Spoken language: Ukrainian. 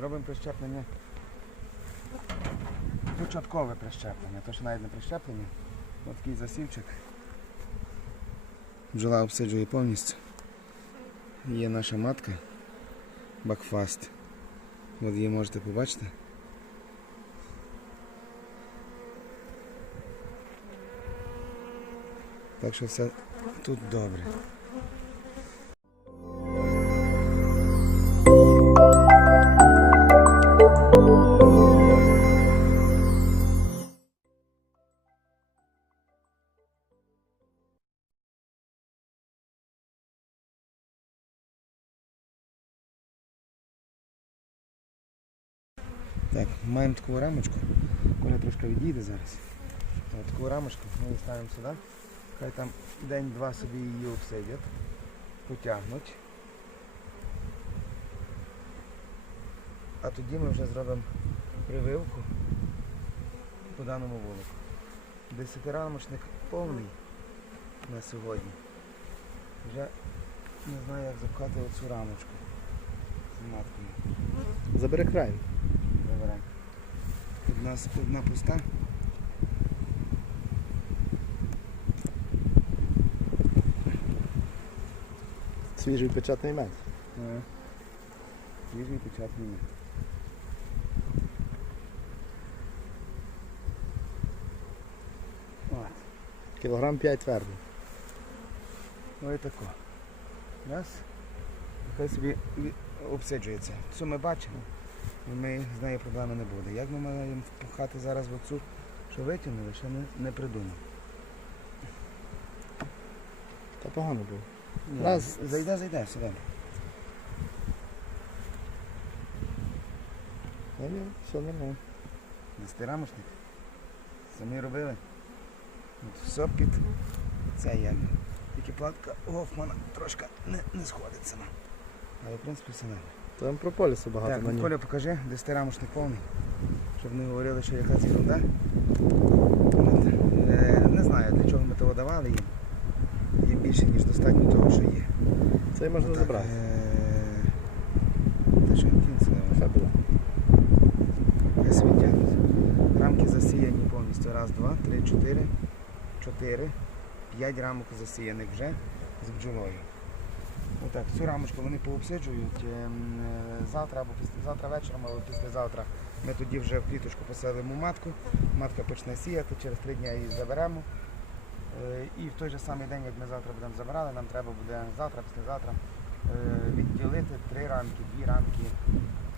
робимо прищеплення. Початкове прищеплення, то що навіть не прищеплення. Ось такий засівчик. Бджола обсиджує повністю. Є наша матка Бакфаст. От її можете побачити. Так що все тут добре. Так, маємо таку рамочку. Коля трошки відійде зараз. От таку рамочку ми її ставимо сюди. Хай там день-два собі її обсидять, потягнуть. А тоді ми вже зробимо прививку по даному вулику. Десятирамочник повний на сьогодні. Вже не знаю як запхати оцю рамочку. Забери край. Забираємо. У нас одна пуста. Свіжий печатний мед. Свіжий печатний мед. Кілограм 5 твердо. Ну і тако. Раз. Хай собі обсиджується. Це ми бачимо. І ми з нею проблеми не буде. Як ми маємо впхати зараз в оцю, що витягнули, ще не, не придумав. Та погано було. Ні, Раз. Зайде, зайде, все добре. Ні, ні, все нормально. Десятирамочник. Самі робили. От все під це як. Тільки платка Гофмана трошки не, не сходить сама. Але в принципі все добре. Там прополісу багато Так, на ну, ній. Коля, покажи, десятирамочник повний. Щоб не говорили, що якась ерунда. Е, не знаю, для чого ми того давали їм. Їм більше, ніж достатньо того, що є. Це можна забрати. е, Та що кінці. Все було. Я собі. Рамки засіяні повністю. Раз, два, три, чотири, чотири, п'ять рамок засіяних вже з бджолою. Отак, цю рамочку вони пообсиджують ем, е, завтра або післязавтра вечором, або післязавтра ми тоді вже в кліточку поселимо матку. Матка почне сіяти, через три дні її заберемо. Е, І в той же самий день, як ми завтра будемо забирали, нам треба буде завтра, післязавтра е, відділити три рамки, дві рамки